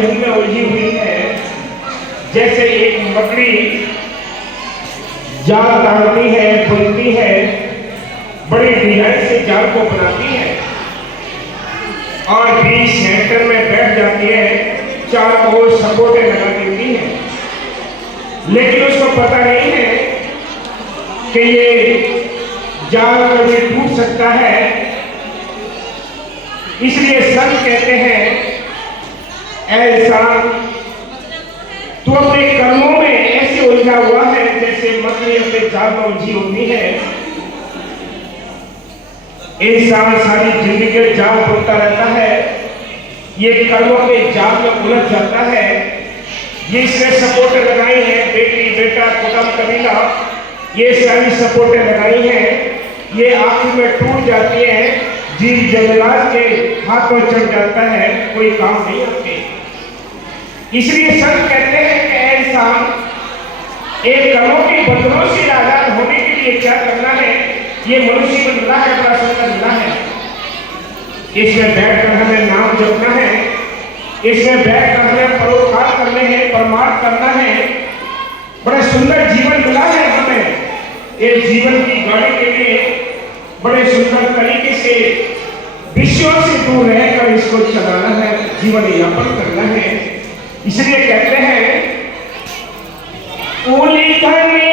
उलझन में उलझी हुई है। जैसे एक मकड़ी जाल डालती है, बुनती है, बड़ी डिजाइन से जाल को बनाती है और बीच सेंटर में बैठ जाती है, चारों ओर सपोर्टें लगा देती है, लेकिन उसको पता नहीं है कि ये जाल कभी टूट सकता है। इसलिए संत कहते हैं, ऐ इंसान, तू अपने कर्मों में ऐसे उलझा हुआ है जैसे मकड़ी अपने जाल में उलझी होती है। इंसान सारी जिंदगी के जाल बुनता रहता है, ये कर्मों के जाल में उलझ जाता है। ये इसने सपोर्टें लगाई हैं, बेटी बेटा कुटुंब कबीला, ये सारी सपोर्टें लगाई हैं, ये आखिर में टूट जाती है, जीव जंगलात के हाथों चढ़ जाता है, कोई काम नहीं आते। इसलिए संत कहते हैं कि ऐ इंसान, एक कर्मों के बंधनों से आजाद होने के लिए क्या करना है? ये मनुष्य को मिला है, बड़ा सुंदर मिला है। इसमें बैठकर हमें नाम जपना है, इसमें बैठकर हमें परोपकार करने हैं, परमार्थ करना है। बड़ा सुंदर जीवन मिला है हमें। एक जीवन की गाड़ी के लिए बड़े सुंदर तरीके से विषयों से दूर रहकर इसको चलाना है, जीवन यापन करना है। इसलिए कहते हैं, उलझन में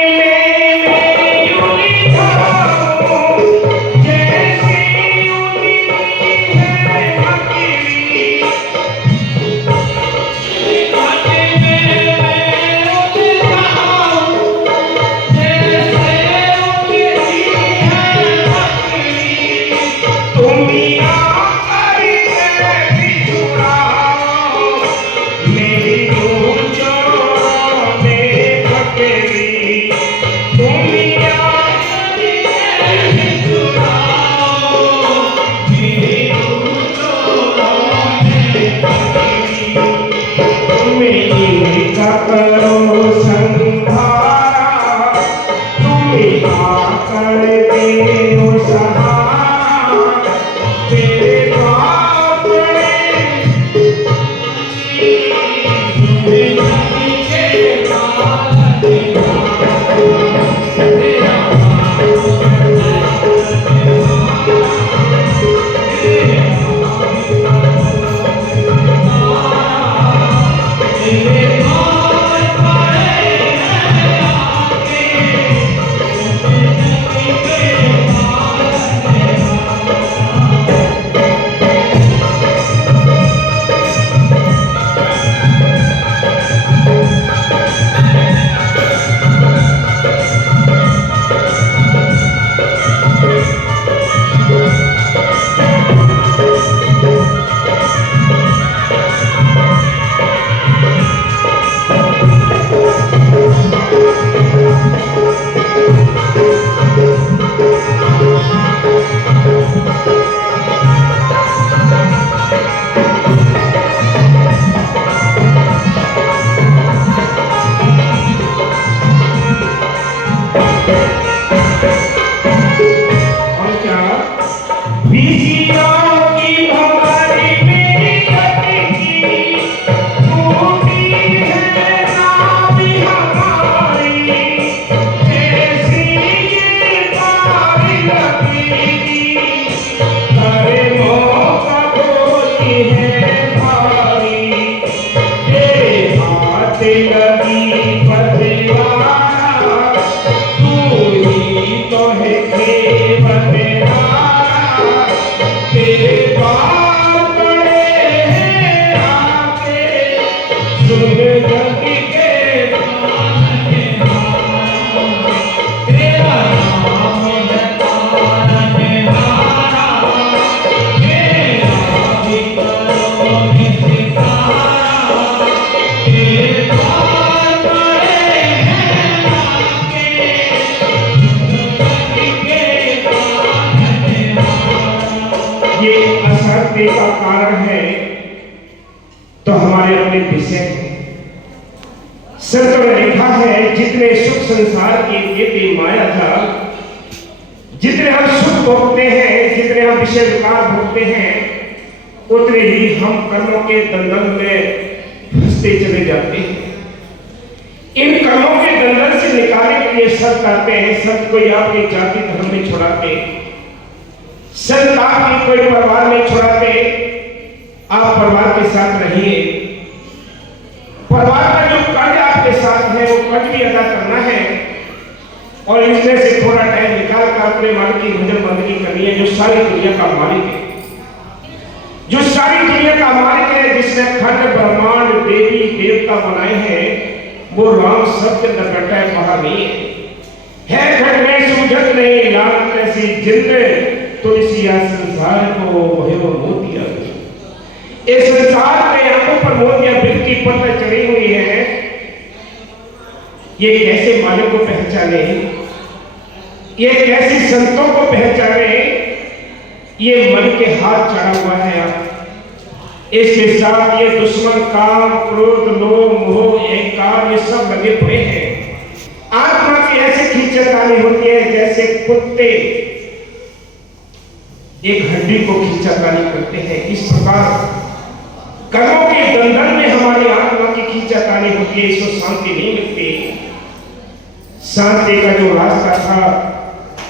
का कारण है तो हमारे अपने विषय हैं। संतों ने लिखा है, जितने सुख संसार की देती माया था, जितने हम सुख भोगते हैं, जितने हम विषय विकार भोगते हैं, उतने ही हम कर्मों के दलदल में घुसते चले जाते हैं। इन कर्मों के दलदल से निकालने के लिए संत आते हैं। संत कोई आपके जाति धर्म में छुड़ाते, संत आपकी कोई परिवार में छुड़ाते। आप परिवार के साथ रहिए। परिवार का जो कर्ज आपके साथ है वो कर्ज भी अदा करना है और इसमें से थोड़ा टाइम निकाल कर अपने मालिक की भजन बंदगी करनी है, जो सारी दुनिया का मालिक है, जो सारी दुनिया का मालिक है, जिसने खंड ब्रह्मांड देवी देवता बनाए हैं। वो राम सत्य न कटा बाहर नहीं है घट में सूझत नहीं लानत ऐसी जिंद तुलसिया संसार को वह मोतिया। इस संसार में आंखों पर मोतिया बिल की पत्थर चढ़ी हुई है। ये कैसे मालिक को पहचाने, ये कैसे संतों को पहचाने। ये मन के हाथ चढ़ा हुआ है। आप इसके साथ ये दुश्मन काम क्रोध लोभ मोह अहंकार ये सब लगे पड़े हैं। आत्मा की ऐसी खींचातानी होती है जैसे कुत्ते एक हड्डी को खींचातानी करते हैं। इस प्रकार कर्मों के दलदल में हमारी आत्मा की खींचातानी होती है। इसको शांति नहीं मिलती। शांति का जो रास्ता था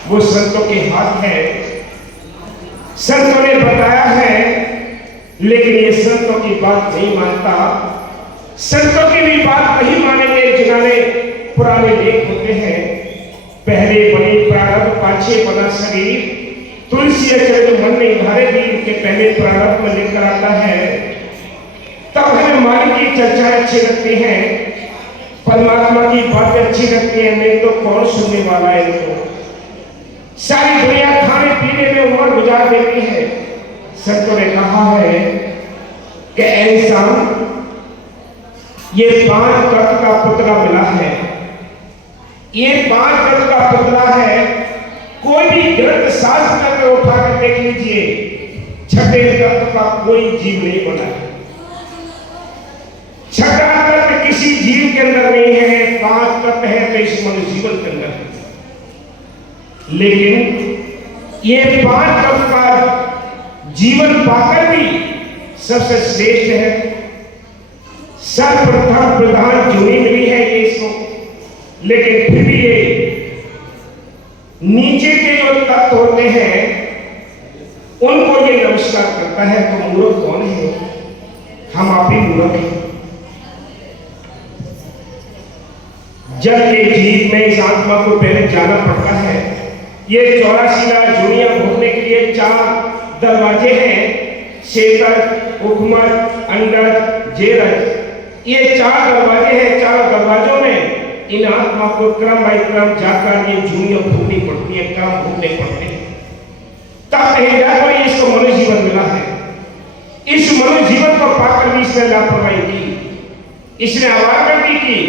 वो संतों के हाथ है। संतों ने बताया है, लेकिन ये संतों की बात नहीं मानता। संतों की भी बात नहीं मानेंगे जिन्होंने पुराने लेख होते हैं। पहले बने प्रारब्ध पाछे बना शरीर, तुलसी अचरज मन में धारे भी इनके पहले प्रारब्ध में लेकर आता है। तब हमें मालिक की चर्चा अच्छी लगती है, परमात्मा की बातें अच्छी लगती है। नहीं तो कौन सुनने वाला है इनको। सारी दुनिया खाने पीने में उम्र गुजार देती है। संतों ने कहा है कि इंसान ये 5 तत्व का पुतला मिला है। ये 5 तत्व का पुतला है। कोई भी ग्रंथ शास्त्र में उठा कर देख लीजिए, 6ठे तत्व का कोई जीव नहीं बना है। 6ठा तत्व किसी जीव के अंदर नहीं है। 5 तत्व है तो इस मनुष्य जीवन के अंदर है। लेकिन ये 5 तत्व का जीवन पाकर भी सबसे श्रेष्ठ है। सर्वप्रथम प्रधान जूनी मिली है ये इसको, लेकिन फिर भी ये नीचे के जो तत्व होते हैं उनको ये नमस्कार करता है। तो मूर्ख कौन है? हम आप ही मूर्ख हैं। जल के जीव में इस आत्मा को पहले जाना पड़ता है। ये 84 जूनिया भोगने के लिए 4 दरवाजे हैं, शेतर, उकमत, अंडर, जेरज। ये 4 दरवाजे हैं। 4 दरवाजों में इन आत्मा को क्रम बाई क्रम जाकर ये जूनिया भोगनी पड़ती है, क्रम भोगने पड़ते हैं। तब कहीं जाकर इसको मनुष्य जीवन मिला है। इस मनुष्य जीवन को पाकर भी इसने लापरवाही की, इसने अवागती की।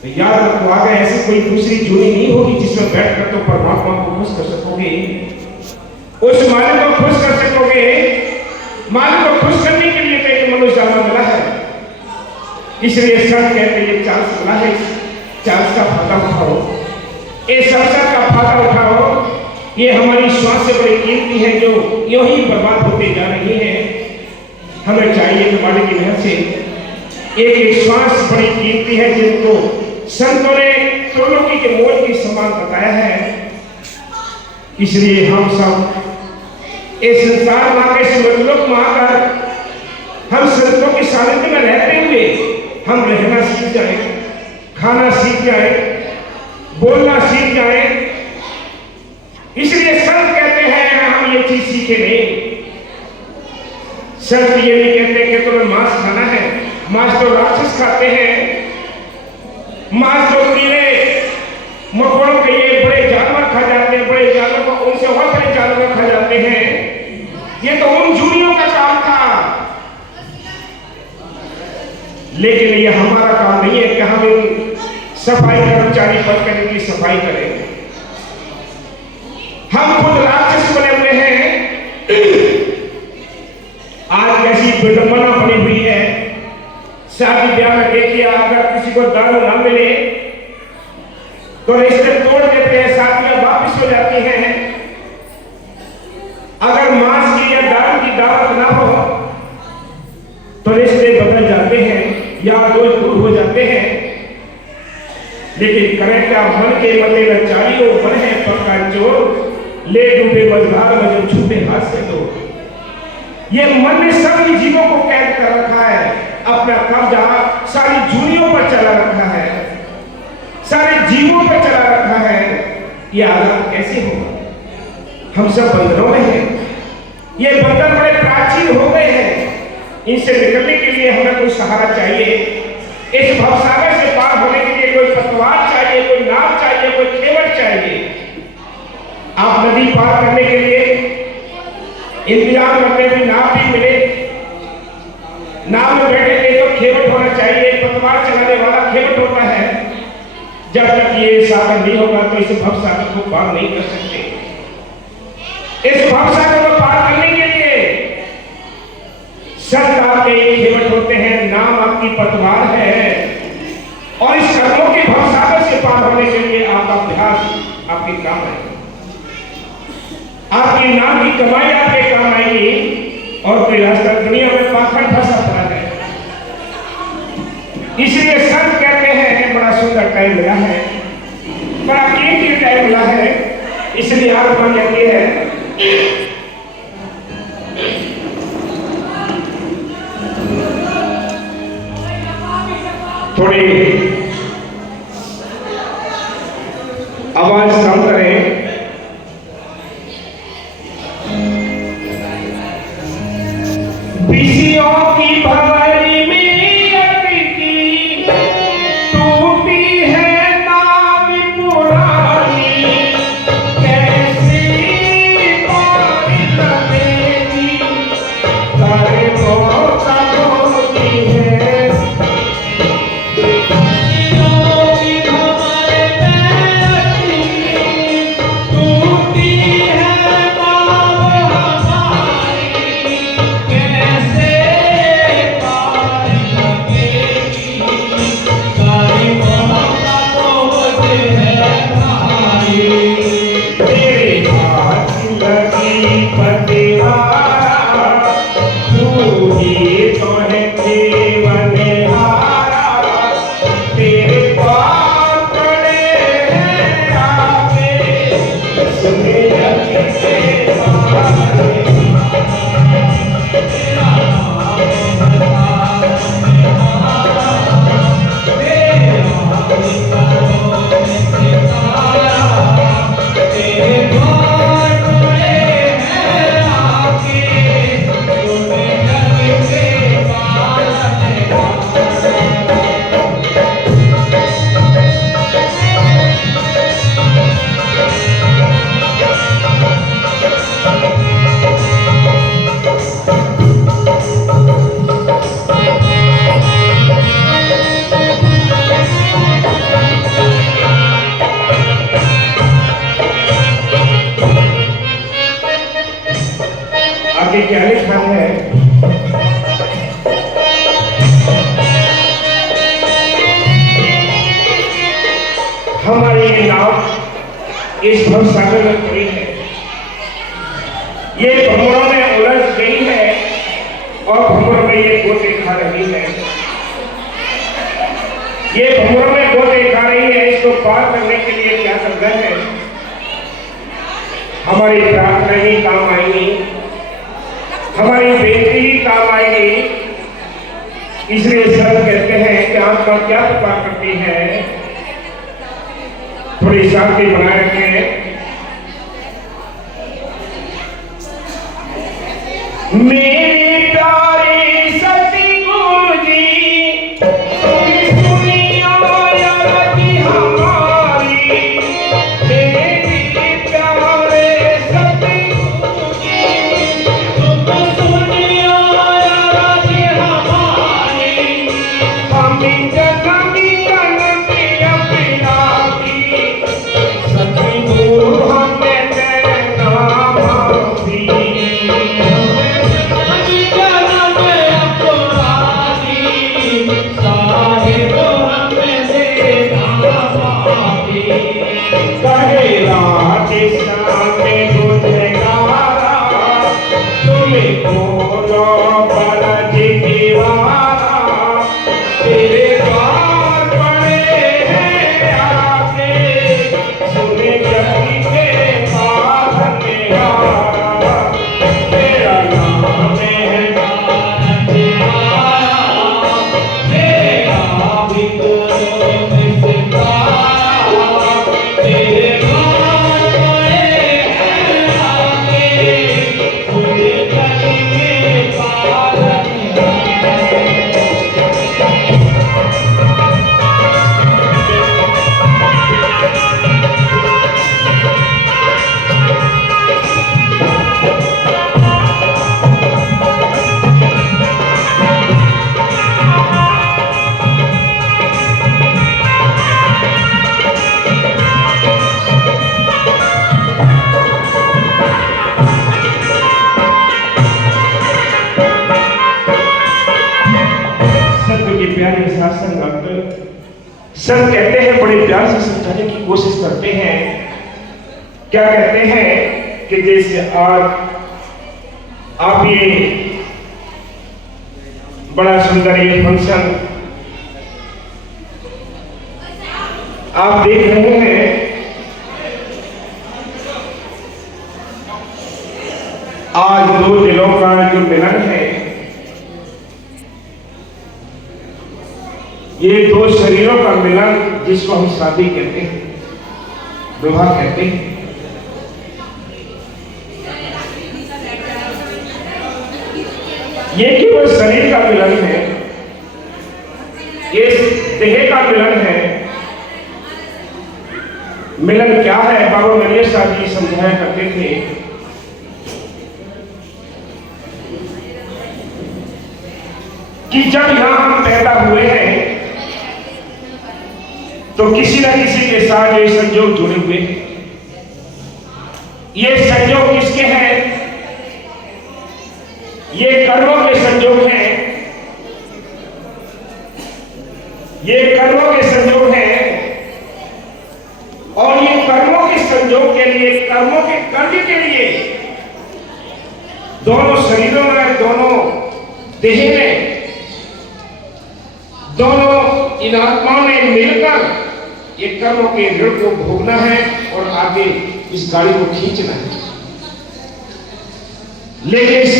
तो याद रखो, आगे ऐसी कोई दूसरी जूनी नहीं होगी जिसमें बैठकर तो परमात्मा को खुश कर सकोगे, उस मालिक को खुश कर सकोगे। मालिक को खुश करने के लिए तो एक मनुष्य जन्म मिला है। इसलिए संत कहते हैं चांस मिला है, चांस का फायदा उठाओ, इस अवसर का फायदा उठाओ। ये हमारी श्वास से बड़ी कीमती है जो यूं ही बर्बाद होते जा रही है। हमें चाहिए कि मालिक की मेहर से एक श्वास बड़ी कीमती है, जिनको संतों ने त्रिलोकी के मोल की समान बताया है। इसलिए हम सब इस संसार में आकर, इस मतलोक में आकर हम संतों के सानिध्य में रहते हुए हम रहना सीख जाए, खाना सीख जाए, बोलना सीख जाए। इसलिए संत कहते हैं हम ये चीज सीखे नहीं। संत ये नहीं कहते कि तुम्हें मांस खाना है। मांस तो राक्षस खाते हैं। मांस तो कीड़े मकोड़ों के ये बड़े जानवर खा जाते हैं, बड़े जानवर को उनसे और बड़े जानवर खा जाते हैं। ये तो उन जूनियों का काम था। लेकिन ये हमारा काम नहीं है कि हम इन सफाई कर्मचारी पद करने की सफाई करें। हम खुद राक्षस बने हुए हैं। आज कैसी विडंबना बनी हुई है। शादी ब्याह में देखिए, अगर किसी को दारू ना मिले तो रिश्ते तोड़ देते हैं, शादियां वापिस हो जाती हैं। अगर मांस की या दारू की दावत ना हो तो रिश्ते बदल या दोष दूर हो जाते हैं। लेकिन करें क्या, मन के मते न चालियो, मन है पक्का चोर, ले डूबे मझधार में जो छूटे हाथ से दो। ये मन ने सभी जीवों को कैद कर रखा है, अपना कब्जा सारी जूनियों पर चला रखा है, सारे जीवों पर चला रखा है। ये आजाद कैसे होगा? हम सब बंधनों में हैं। ये बंधन बड़े प्राचीन हो गए हैं। इनसे निकलने के लिए हमें कोई सहारा चाहिए। इस भवसागर से पार होने के लिए कोई पतवार चाहिए, कोई नाव चाहिए, कोई खेवट चाहिए। आप नदी पार करने के लिए इंतजार करते हुए नाव भी मिले, नाव में बैठेंगे तो खेवट होना चाहिए, पतवार चलाने वाला खेवट होता है। जब तक ये सागर नहीं होगा तो इस भवसागर को पार नहीं कर सकते। इस भवसागर को पार करने के लिए संत आपके खेवट होते हैं, नाम आपकी पतवार है। और इस कर्मों के भवसागर से पार होने के लिए आपका अभ्यास आपके काम आएगा, आपकी नाम की कमाई आपके काम आएगी। और कोई रास्ता दुनिया में पाखंड फंसा पड़ा है। इसलिए संत कहते हैं बड़ा सुंदर टाइम मिला है, बड़ा कीमती टाइम मिला है। इसलिए आप मान लेते हैं थोड़ी आवाज कम करें। विषयों की भंवरी में अटकी टूटी है नाव पुरानी, कैसी पार लगेगी तारे मौत होती है। आगे क्या लिखा है? हमारी नाव इस भवसागर में पड़ी है, ये भंवरों में उलझ गई है और भंवरों में ये गोते खा रही है। ये भंवरों में गोते खा रही है। इसको पार करने के लिए क्या करना है? हमारी प्रार्थना ही काम आएगी, हमारी बेटी ही काम आएगी। इसलिए सब कहते हैं कि आत्मा क्या पुकार करती है। थोड़ी शांति बनाए रखें। मेरे प्यारे सतगुरु जी, तुम सुनिया यारी हमारी। मेरे प्यारे सतगुरु जी, तुम सुनिया यारी हमारी। हम जननी जननी अपना की, सतगुरु हमें नाम दी। सब कहते हैं, बड़े प्यार से समझाने की कोशिश करते हैं। क्या कहते हैं कि जैसे आज आप ये बड़ा सुंदर ये फंक्शन आप देख रहे हैं, आज दो दिलों का जो मिलन है, ये दो शरीरों का मिलन जिसको हम शादी कहते हैं, विवाह कहते हैं। ये केवल शरीर का मिलन है, ये देह का मिलन है। मिलन क्या है? बाबा नरेश साहब जी समझाया करते थे कि जब यहां हम पैदा हुए हैं तो किसी न किसी के साथ ये संयोग जुड़े हुए हैं। ये संयोग किसके हैं? ये कर्मों के संयोग हैं, ये कर्मों के संयोग हैं। और ये कर्मों के संयोग के लिए, कर्मों के कार्य के लिए दोनों शरीरों में, दोनों देह में, दोनों इन आत्माओं ने मिलकर ये कर्मों के ऋण को भोगना है और आगे इस गाड़ी को खींचना है। लेकिन इस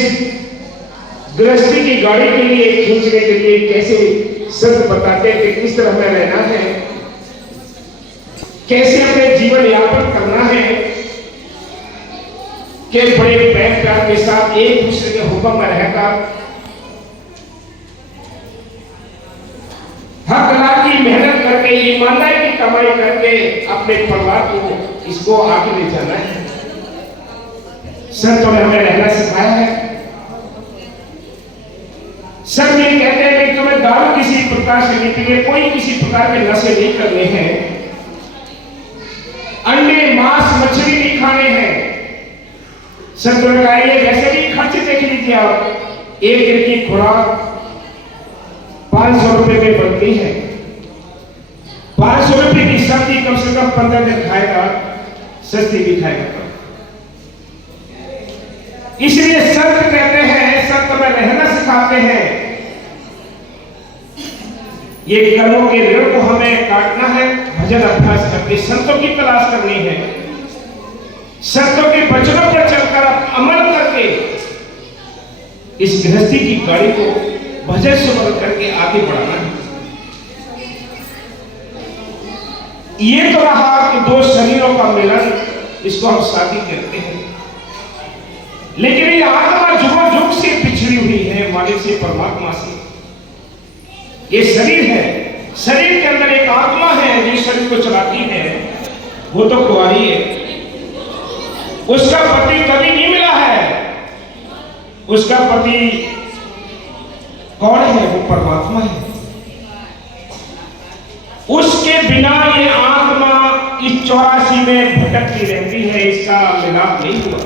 गृहस्थी की गाड़ी के लिए, खींचने के लिए कैसे संत बताते हैं कि किस तरह हमें रहना है, कैसे अपने जीवन यापन करना है, कि बड़े प्रेम प्यार के साथ एक दूसरे के हुक्म में रहकर हक हलाल की मेहनत करके, ईमानदारी की कमाई करके अपने परिवार को, इसको आगे ले जाना है। संतों ने हमें रहना सिखाया है। सब ये कहते हैं कि तुम्हें दारू किसी प्रकार से नहीं पीने, कोई किसी प्रकार के नशे नहीं करने हैं, अंडे मांस मछली नहीं खाने हैं। संतों ने कहा ये वैसे भी खर्च देख लीजिए आप, एक दिन की खुराक 500 रुपए में बनती है। 500 रुपए की सब्जी कम से कम 15 दिन खाएगा, सस्ती भी खाएगा। इसलिए संत कहते हैं, संत में रहना सिखाते हैं, ये कर्मों के ऋण को हमें काटना है, भजन अभ्यास करके संतों की तलाश करनी है, संतों के वचनों पर चलकर अमल करके इस गृहस्थी की गाड़ी को भजन सुमरन करके आगे बढ़ाना है। ये तो रहा कि दो शरीरों का मिलन, इसको हम शादी कहते हैं। लेकिन ये आत्मा जुगों जुग से पिछड़ी हुई है मालिक से, परमात्मा से। ये शरीर है, शरीर के अंदर एक आत्मा है जो शरीर को चलाती है, वो तो कुंवारी है। उसका पति कभी नहीं मिला है। उसका पति कौन है? वो परमात्मा है। उसके बिना ये आत्मा इस 84 में भटकती रहती है, इसका मिलाप नहीं हुआ।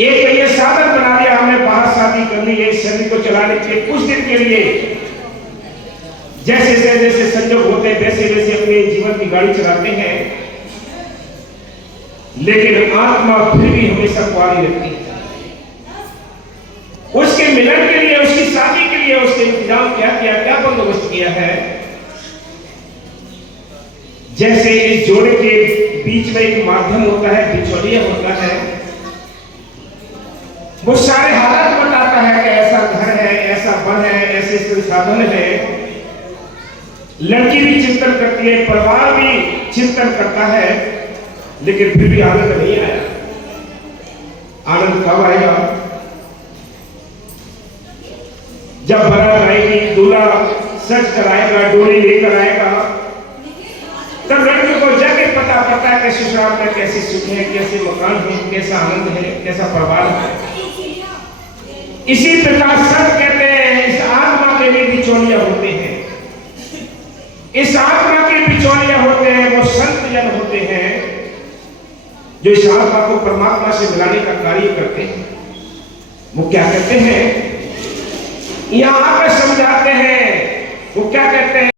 एक ये साधन बना दिया हमने, बाहर शादी कर ली है शरीर को चलाने के लिए, कुछ दिन के लिए। जैसे जैसे संयोग होते हैं वैसे वैसे अपने जीवन की गाड़ी चलाते हैं, लेकिन आत्मा फिर भी हमेशा कुंवारी रहती है। उसके मिलन के लिए, उसकी शादी के लिए उसने इंतजाम क्या किया, क्या बंदोबस्त किया है। जैसे इस जोड़े के बीच में एक माध्यम होता है, बिचौलिया होता है, वो सारे हालात बताता है कि ऐसा घर है, ऐसा वन है, ऐसे संसाधन है। लड़की भी चिंतन करती है, परिवार भी चिंतन करता है, लेकिन फिर भी आनंद नहीं आया। आनंद कब आएगा? जब बारात आएगी, दूल्हा सज कर आएगा, डोली लेकर आएगा, तब लड़के को जाके पता पड़ता है कि ससुराल में कैसे सुख है, कैसे मकान है, कैसा आनंद है, कैसा परिवार है। इसी प्रकार सब कहते हैं इस आत्मा के भी बिचौलिया होते हैं। इस आत्मा के बिचौलिया होते हैं वो संत जन होते हैं, जो इस आत्मा को परमात्मा से मिलाने का कार्य करते हैं। वो क्या कहते हैं? यहां आकर समझाते हैं वो क्या कहते हैं?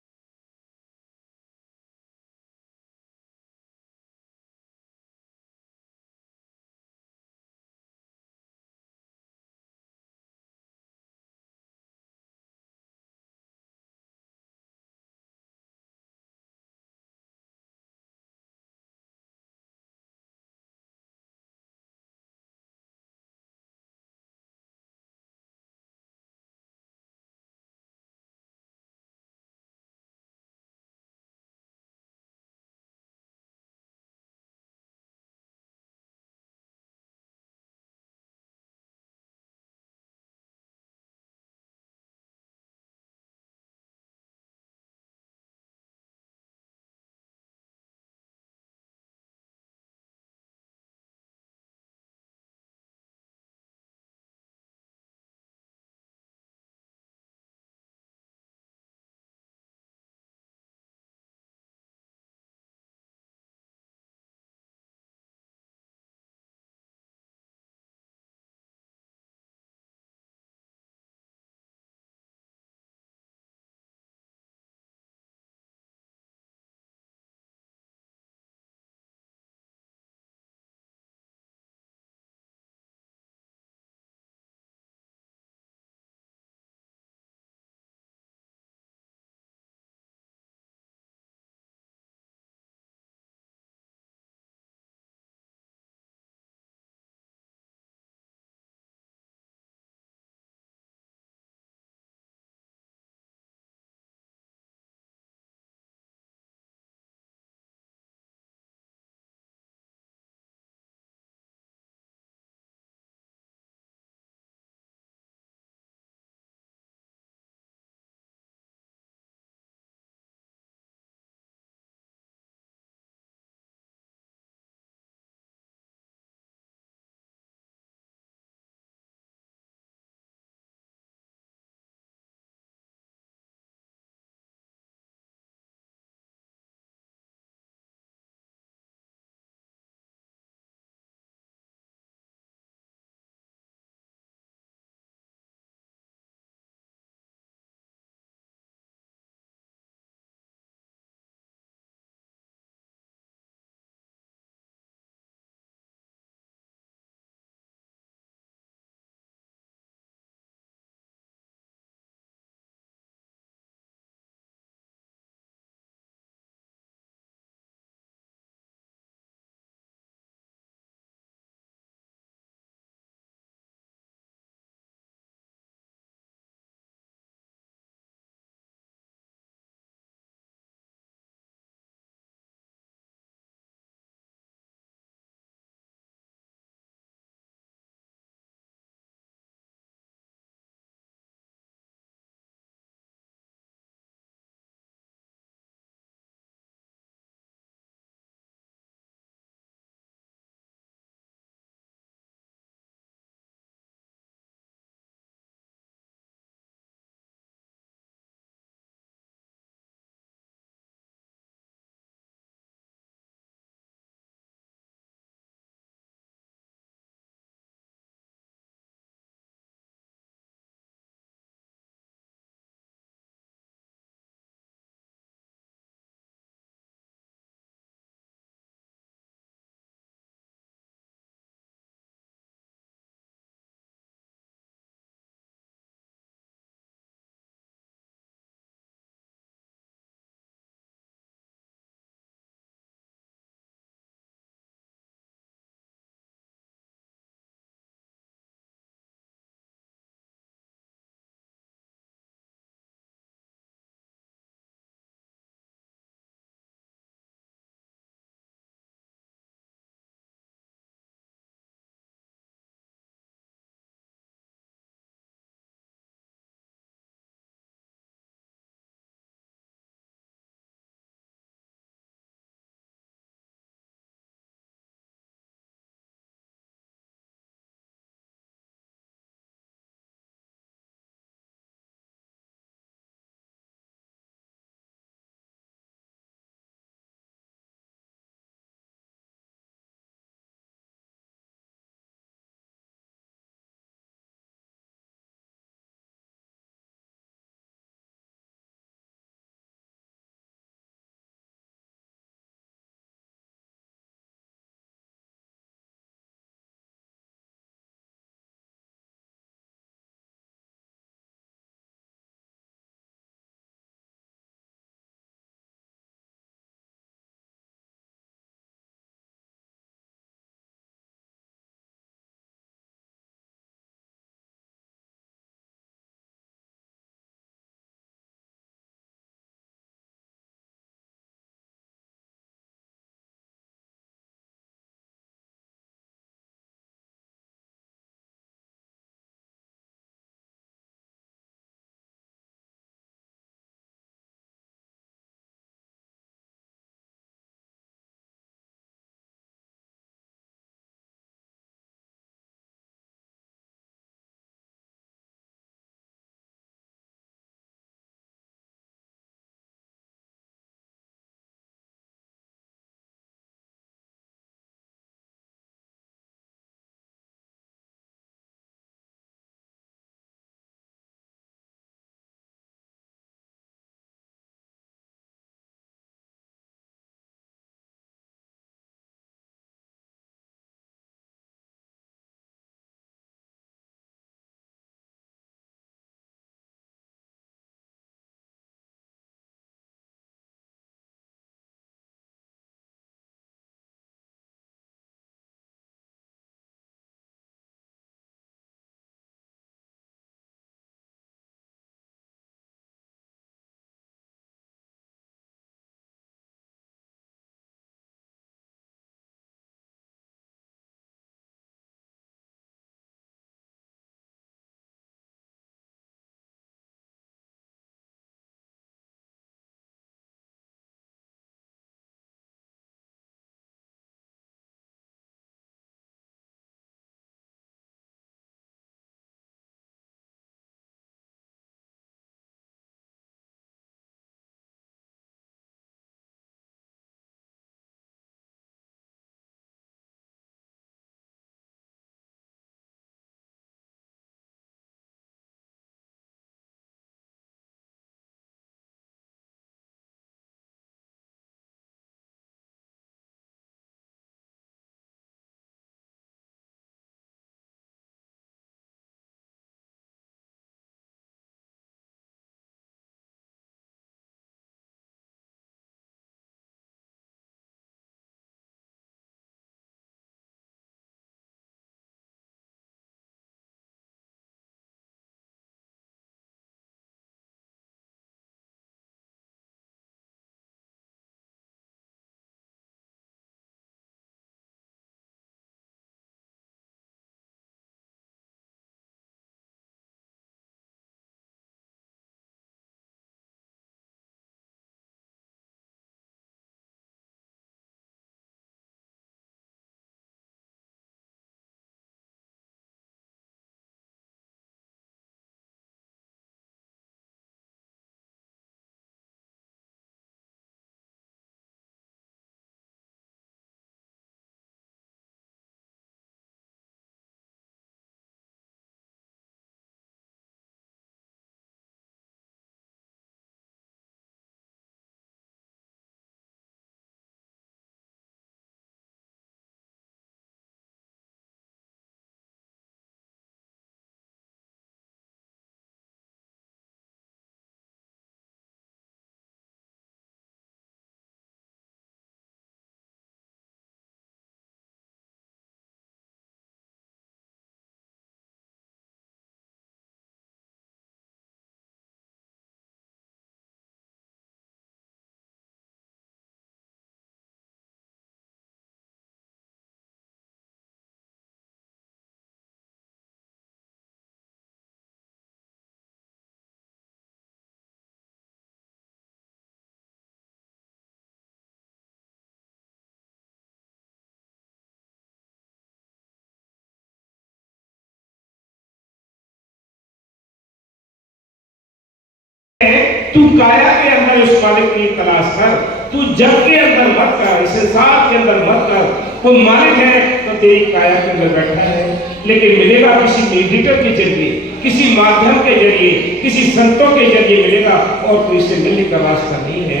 तू काया के अंदर उस मालिक की तलाश कर, तू जग के अंदर मत कर, संसार के अंदर मत कर। वो मालिक है तो तेरी काया के अंदर बैठा है, लेकिन मिलेगा किसी मेडिटेटर के जरिए, किसी माध्यम के जरिए, किसी संतों के जरिए मिलेगा, और तो इससे मिलने का रास्ता नहीं है।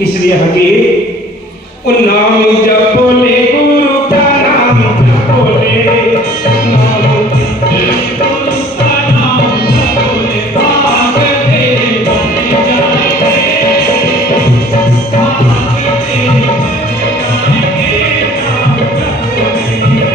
इसलिए हमें उन नाम जपो ले, गुरु का नाम जपो ले, नाम गुरु का नाम जपो ले, भाग तेरे बन जाएंगे, भाग तेरे बन जाएंगे, नाम जपो ले।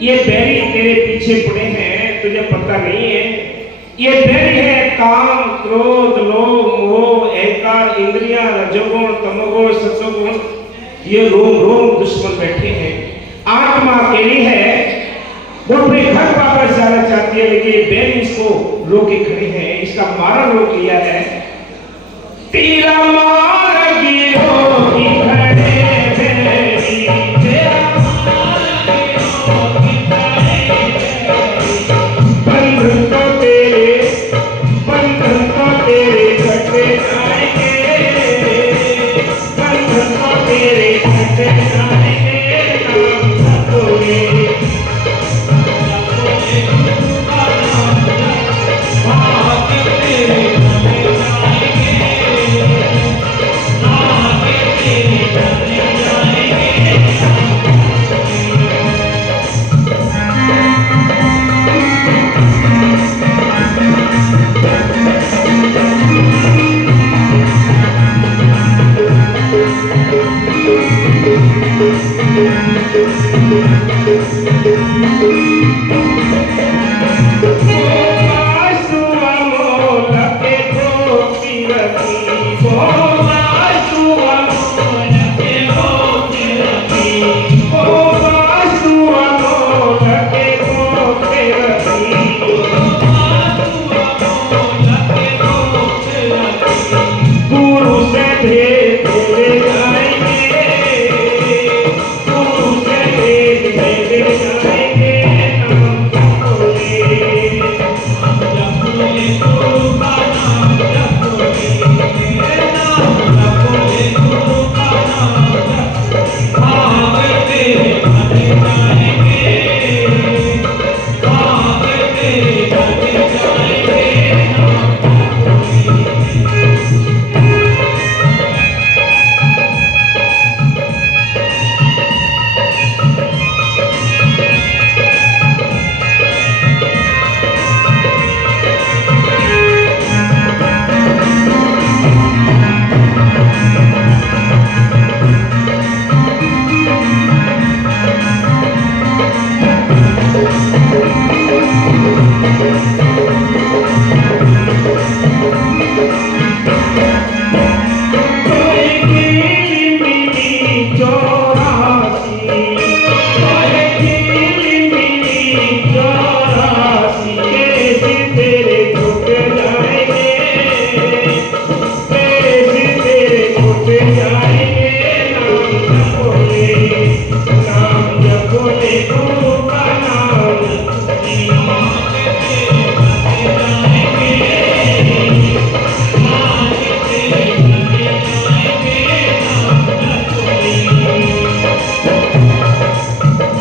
ये बैरी तेरे पीछे पड़े हैं, तुझे पता नहीं है। ये बैरी है काम, क्रोध, लोभ, मोह, अहंकार, इंद्रियां, रजोगुण, तमोगुण, सत्वगुण। ये रोम रोम दुश्मन बैठे हैं। आत्मा अकेली है, वो अपने घर वापस जाना चाहती है, लेकिन बैरी इसको रोके खड़े हैं, इसका मारा रोक लिया है। तेरा मार गिरोगी खड़े बैरी, तेरा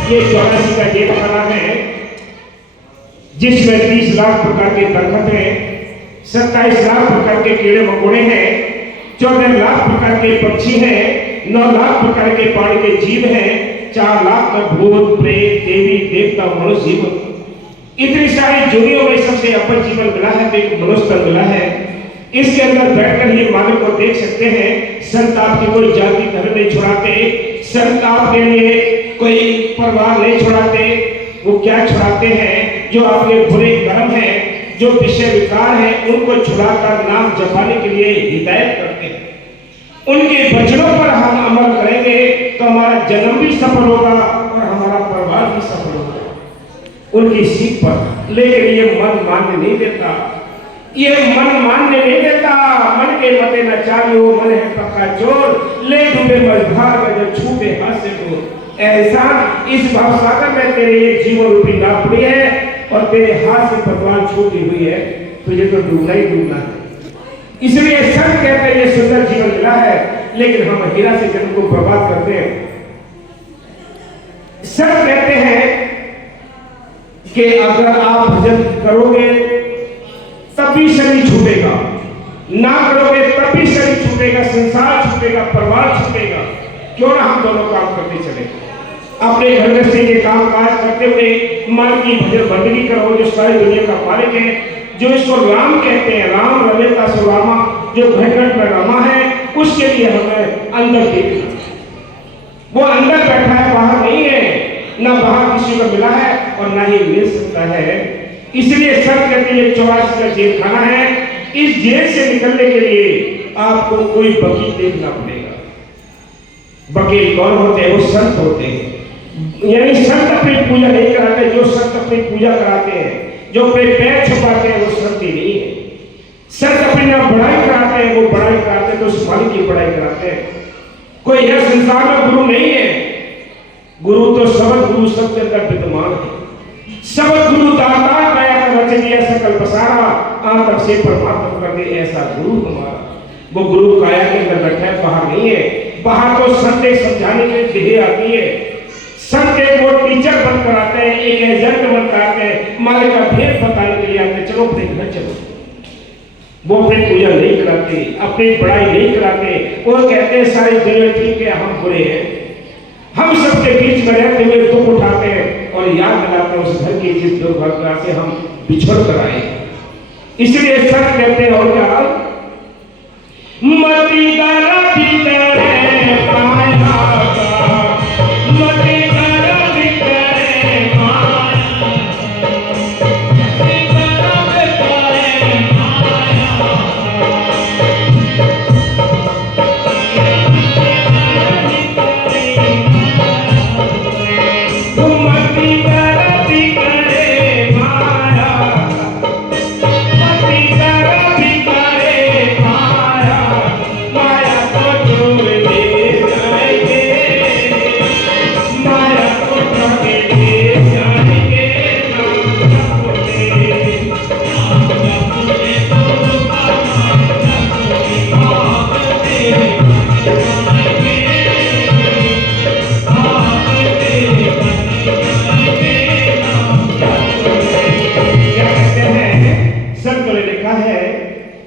ये 84 का जेब खाना है, जिसमें 30 लाख प्रकार के दरखत हैं, 27 लाख प्रकार के कीड़े मकोड़े हैं, 14 लाख प्रकार के पक्षी हैं, 9 लाख प्रकार के पानी के जीव हैं, 4 लाख का भूत प्रेत देवी देवता मनुष्य जीव। इतनी सारी जोड़ियों में सबसे अपन जीवन मिला है तो एक मनुष्य तन मिला है। इसके अंदर बैठकर ये मालिक को देख देख सकते हैं, संत आपकी कोई जाति धर्म नहीं छुड़ाते, संत आपके लिए कोई परिवार नहीं छुड़ाते। वो क्या छुड़ाते हैं? जो आपके बुरे कर्म हैं, जो विषय विकार हैं, उनको छुड़ाकर नाम जपाने के लिए हिदायत करते हैं। उनके वचनों पर हम अमल करेंगे तो हमारा जन्म भी सफल होगा और हमारा परिवार भी सफल होगा उनकी सीख पर। लेकिन ये मन मानने नहीं देता, ये मन मानने नहीं देता। मन के मते न चालियो, मन है पक्का चोर, ले डूबे मझधार में जो छूटे हाथ से दूर। ऐसा इस भावसागर में तेरे ये जीवन रूपी नाव पड़ी है और तेरे हाथ से पतवार छूटी हुई है, तुझे तो डूबना ही डूबना है। इसलिए संत कहते हैं ये सुंदर जीवन मिला है, लेकिन हम हीरा से जन्म को बर्बाद करते हैं। संत कहते हैं कि अगर आप भजन करोगे तभी शरीर छूटेगा, ना करोगे तभी शरीर छूटेगा, संसार छूटेगा, परिवार छूटेगा। क्यों ना हम दोनों काम करते चले, अपने घर गृहस्थी के काम काज करते हुए मन की भजन बंदगी करो। जो सारी दुनिया का मालिक है, जो इसको राम कहते हैं, राम रमे का सुरामा, जो घर घर में रमा है, उसके लिए हमें अंदर देखना। वो अंदर बैठा है, बाहर नहीं है, ना बाहर किसी को मिला है और ना ही मिल सकता है। इसलिए सब कहते हैं 84 का जेल खाना है। इस जेल से निकलने के लिए आपको कोई वकील देखना पड़ेगा। वकील कौन होते हैं? वो संत होते हैं। यानी संत अपनी पूजा नहीं कराते, जो संत अपनी पूजा कराते हैं, जो अपने पैर छुपाते हैं, वो संत ही नहीं है। संत अपनी ना बड़ाई कराते हैं, वो बड़ाई कराते हैं तो उस मालिक की बड़ाई कराते हैं। कोई यह संसार में गुरु नहीं है। गुरु तो सबक गुरु सबके अंदर विद्यमान है। सबक गुरु दाता माया का रच दिया सकल पसारा, आंतम से परमात्मा कर दे ऐसा गुरु हमारा। वो गुरु काया के अंदर बैठा है, बाहर नहीं है। बाहर तो संत समझाने के लिए देह आती है। संत एक वो टीचर बनकर आते हैं, एक एजेंट बनकर आते हैं, मालिक का भेद बताने के लिए आते हैं। चलो अपने घर चलो। वो अपनी पूजा नहीं कराते, अपनी पढ़ाई नहीं कराते। वो कहते हैं सारी दुनिया ठीक है, हम बुरे हैं। हम सबके बीच में रहते हुए दुख उठाते हैं और याद दिलाते हैं उस घर की जिस दुर्घटना से हम बिछड़ कर आए। इसलिए संत कहते हैं और क्या, मति दरा भीतर पाया का, मति दरा भीतर पाया,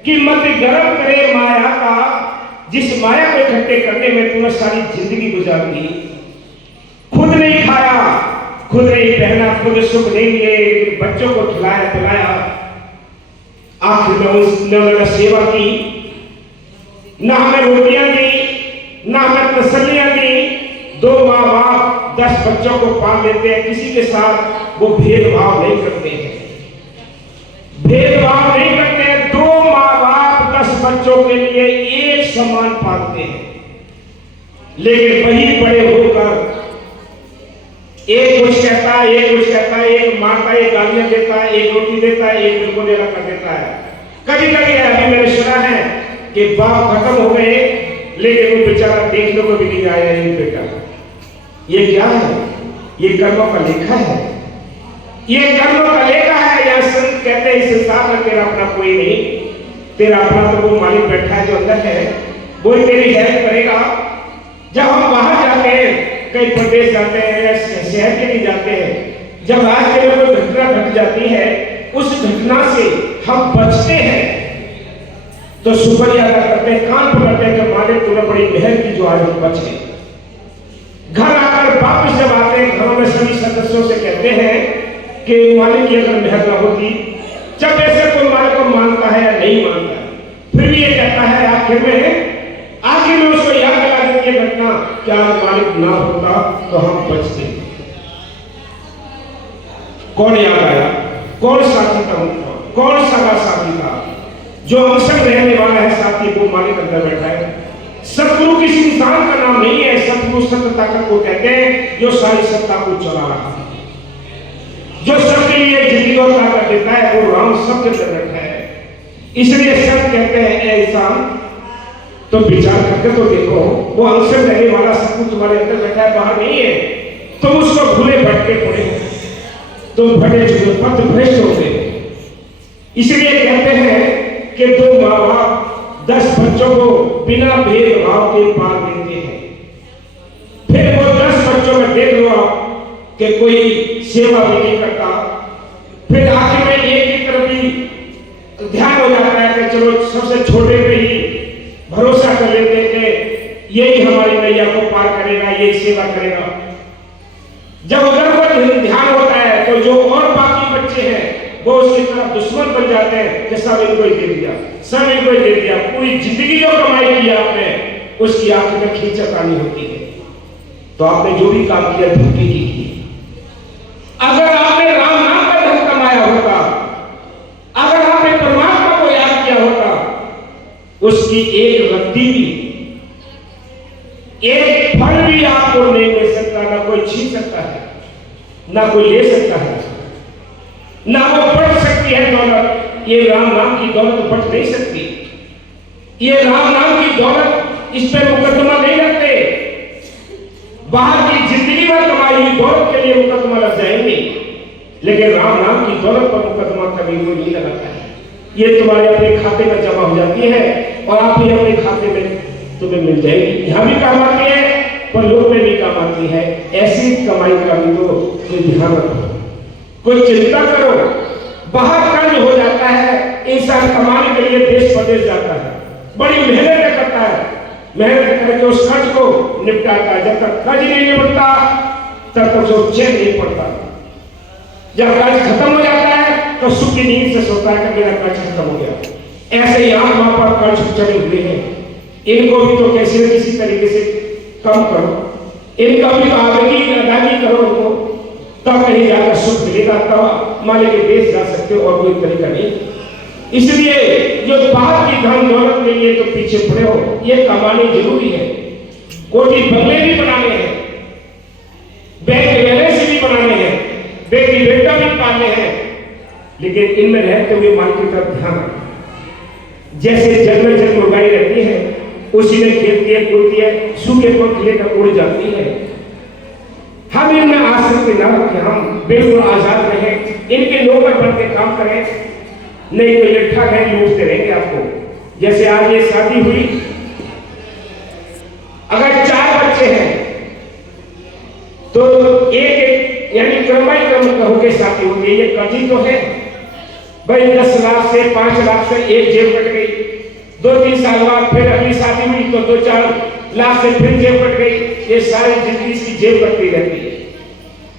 कि मत गर्म करे माया का, जिस माया को इकट्ठे करने में तूने सारी जिंदगी गुजार दी। खुद नहीं खाया, खुद नहीं पहना, खुद सुख नहीं लिए, बच्चों को खिलाया पिलाया, आखिर में उन्होंने सेवा की, ना हमें रोटियां दी, ना हमें तसल्लियां दी। 2 माँ बाप 10 बच्चों को पाल लेते हैं, किसी के साथ वो भेदभाव नहीं करते हैं, भेदभाव नहीं करते हैं। 2 माँ बाप 10 बच्चों के लिए एक समान पालते हैं। लेकिन वही बड़े होकर एक कुछ कहता है, एक कुछ कहता है, एक मारता है, एक गालियां देता है, एक रोटी देता है, एक बिल्कुल देना कर देता है। कभी कभी अभी मैंने सुना है कि बाप खत्म हो गए, लेकिन वो बेचारा देखने को भी नहीं आया ये बेटा। ये क्या है? ये कर्मों का लेखा है, ये कर्मों का लेखा है। या संत कहते हैं इस संसार में तेरा अपना कोई नहीं, तेरा अपना तो वो मालिक बैठा है जो अंदर है, वो ही तेरी हेल्प करेगा। जब हम बाहर जाते हैं, कई प्रदेश जाते हैं या शहर के लिए जाते हैं, जब रास्ते में कोई घटना घट जाती है, उस घटना से हम बचते हैं तो शुक्रिया अदा करते हैं, कान पकड़ते हैं कि मालिक तूने बड़ी मेहर की जो आज हम बच गए। घर आकर वापस जब आते हैं, घरों में सभी सदस्यों से कहते हैं कि मालिक की अगर मेहर न होती, जब ऐसे कोई मालिक को मानता है या नहीं मानता है, फिर भी ये कहता है आखिर में उसको याद दिला देती है घटना, क्या मालिक ना होता तो हम बचते। कौन याद आया? कौन साथी था उनका? कौन सगा साथी था? जो अवसर रहने वाला है साथी, वो मालिक अंदर बैठा है। शत्रु किसी इंसान का नाम नहीं है, शत्रु सत्य ताकत को कहते हैं जो सारी सत्ता को चला रहा है, जो सबके लिए जिंदगी और ताकत देता है, वो राम सबके अंदर बैठा है। इसलिए सब कहते हैं ए इंसान, तो विचार करके तो देखो, वो अवसर रहने वाला शत्रु तुम्हारे अंदर बैठा है, बाहर नहीं है। तुम उसको भूले भटके पड़े, तुम भटे चुके, पथ भ्रष्ट हो गए। इसलिए कहते हैं कि दो माँ बाप 10 बच्चों को बिना भेदभाव के पाल देते हैं। फिर वो 10 बच्चों में देख लो आप कि कोई सेवा भी नहीं करता। फिर आखिर में एक की तरफ ही ध्यान हो जाता है कि चलो सबसे छोटे पे ही भरोसा कर लेते हैं कि यही हमारी नैया को पार करेगा, यही सेवा करेगा। जब उधर पर ध्यान होता है तो जो और बाकी बच्चे हैं वो उसकी तरफ दुश्मन बन जाते हैं कि सब इनको ही दे दिया, सब इनको ही दे दिया। पूरी जिंदगी जो कमाई की आपने, उसकी आंख में खींचत आनी होती है। तो आपने जो भी काम किया धोखे की किया। अगर आपने राम नाम का धन कमाया होता, अगर आपने परमात्मा को याद किया होता, उसकी एक रत्ती भी, एक फल भी आपको नहीं मिल सकता, ना कोई छीन सकता है, ना कोई ले सकता है, ना वो बढ़ सकती है दौलत। ये राम नाम की दौलत बढ़ नहीं सकती। ये राम नाम की दौलत, इस पे मुकदमा नहीं लगते। बाहर की जिंदगी में कमाई हुई दौलत के लिए मुकदमा लग जाएंगे, लेकिन राम नाम की दौलत पर मुकदमा कभी कोई नहीं लगाता है। ये तुम्हारे अपने खाते में जमा हो जाती है और आप भी अपने खाते में तुम्हें मिल जाएगी। यहां भी काम आती है, पर लोग में भी काम आती है। ऐसी कमाई का भी तो कोई ध्यान रखो, कोई चिंता करो। बाहर कर्ज हो जाता है, इंसान कमाने के लिए देश प्रदेश जाता है, बड़ी मेहनत करता है, मेहनत करके उस कर्ज को निपटाता है। जब तक कर्ज नहीं निपटता तब तक उसको चैन नहीं पड़ता। जब कर्ज खत्म हो जाता है तो सुख की नींद से सोता है कि मेरा कर्ज खत्म हो गया। ऐसे ही आप वहां पर कर्ज चढ़े हुए हैं, इनको भी तो कैसे न किसी तरीके से कम करो, इनका भी तो आवेगी अदायगी करो इनको, तब कहीं जाकर सुख मिलेगा, तब मालिक के देश जा सकते हो, और कोई तरीका नहीं। इसलिए जो बाहर की धन दौलत के लिए तो पीछे पड़े हो, ये कमानी जरूरी है। कोठी बंगले भी बनाने हैं, बैंक बैलेंस भी बनाने हैं, बेटी बेटा भी पालने हैं, लेकिन इनमें रहते हुए मालिक की तरफ ध्यान रखना। जैसे जल में जल मुर्गाई रहती है, उसी में खेत के उड़ती है, सूखे पंख लेकर उड़ जाती है। हम इनमें आसक्ति न रखें, हम बिल्कुल आजाद रहें, इनके नौकर बन के काम करें, नहीं तो ये ठग है, लूटते रहेंगे आपको। जैसे आज ये शादी हुई, अगर 4 बच्चे हैं तो एक यानी क्रमाई क्रम होकर शादी होगी। ये कथी तो है भाई, 10 लाख से 5 लाख से एक जेब कट गई, 2-3 साल बाद फिर अगली शादी हुई तो 2-4 लाख से फिर जेब कट गई। ये सारी जिंदगी इसकी जेब कटती रहती है,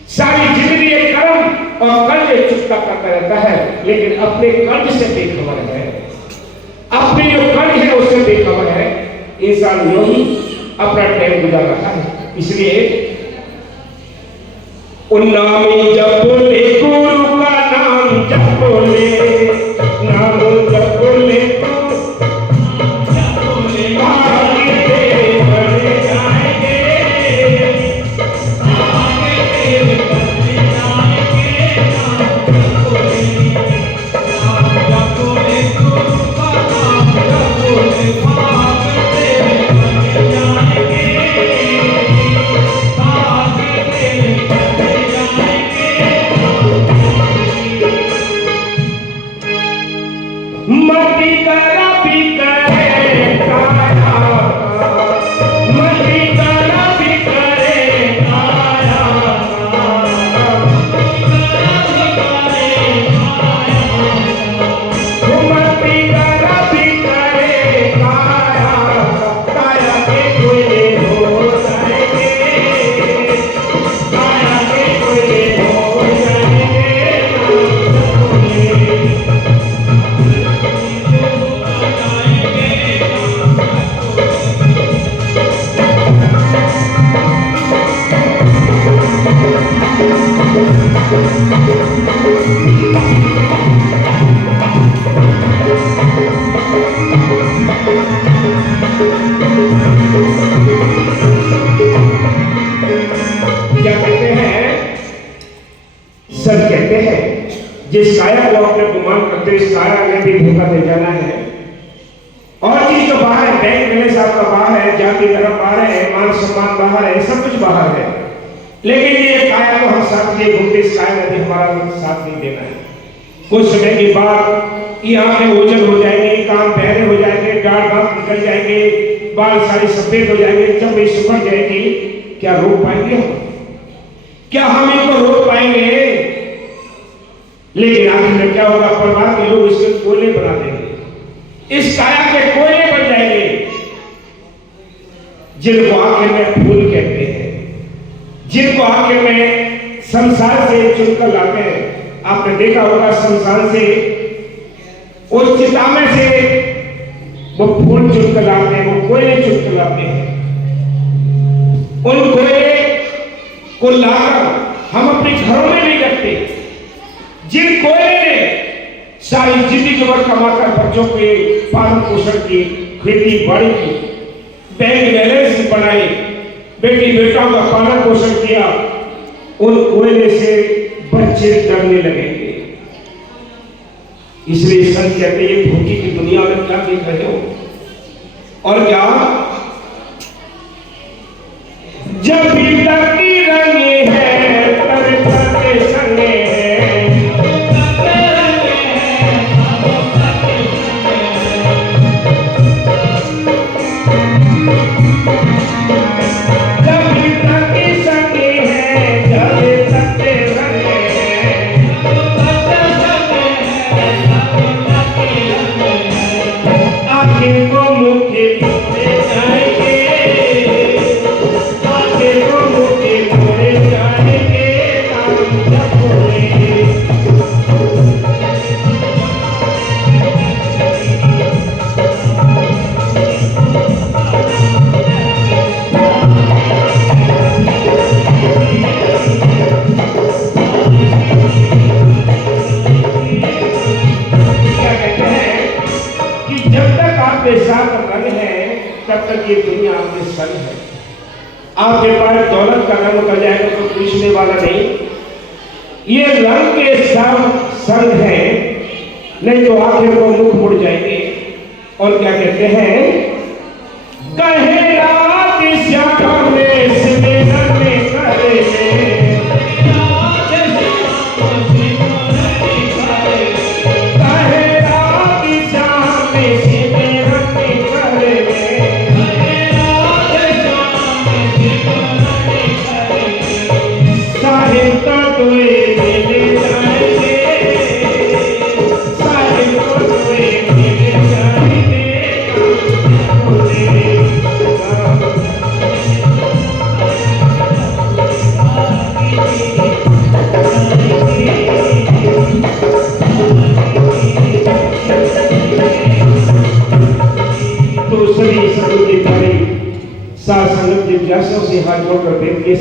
सारी जिंदगी एक कर्म और कर्ज चुकता करता रहता है, लेकिन अपने कर्ज से बेखबर है, अपने जो कर्ज है उससे बेखबर है। इंसान यूं ही अपना टाइम गुजार रहा है। इसलिए उन नामी जप ले, गुरु का नाम जप ले, नाम जप ले, जिस काया को अपने गुमान करते हो, इस काया में भी धोखा दे जाना है। और चीज तो बाहर है, बैंक बैलेंस आपका बाहर है, जाति धर्म बाहर है, मान सम्मान बाहर है, सब कुछ बाहर है, लेकिन ये काया को हम साथ लिए घूमते, इस काया में भी हमारा साथ नहीं देना है। कुछ समय के बाद ये आंखें ओझल हो जाएंगी, कान बहरे हो जाएंगे, डांट बात निकल जाएंगे, बाल सारे सफेद हो जाएंगे, जब ये सुखड़ जाएगी, क्या रोक पाएंगे हम? क्या हम इनको रोक पाएंगे? लेकिन आखिर में क्या होगा, परिवार के लोग इसके कोयले बना देंगे, इस काया के कोयले बन जाएंगे, जिनको आखिर में फूल कहते हैं, जिनको आखिर में संसार से चुनकर लाते हैं। आपने देखा होगा संसार से, उस चिता में से वो फूल चुनकर लाते हैं, वो कोयले चुनकर लाते हैं। उन कोयले को लाकर हम अपने घरों में नहीं रखते। जिन कोयले ने सारी जिंदगी भर कमाकर बच्चों के पालन पोषण की, खेती बाड़ी की, बैंक बैलेंस बनाई, बेटी बेटाओं का पालन पोषण किया, उन कोयले से बच्चे डरने लगेंगे। इसलिए संत कहते हैं धोखे की दुनिया में क्या देख रहे हो? और क्या जब भी तकी रंगे है तर तर संगे है, जब भी तकी संगे है, जब तके रंगे है, आखिर को मुखे तोड़े जाएंगे, आखिर को मुखे तोड़े जाएंगे, नाम जपोगे। क्या कहते हैं कि जब तक आपके साथ रंग है, तब तक ये दुनिया आपके संग है। आपके पास दौलत का रंग उतर जाएगा तो पूछने वाला नहीं, ये रंग के संग है, नहीं तो आखिर को मुख मुड़ जाएंगे। और क्या कहते हैं, कहे रात श्याम में सिमरन करे, कहे रात श्याम में सिमरन करे, साहिब तो मिल जाएंगे, साहिब तो मिल जाएंगे, तो सभी सदगुरु के प्यारे साथ संगत जिज्ञासुओं से हाथ जोड़कर बेनती है।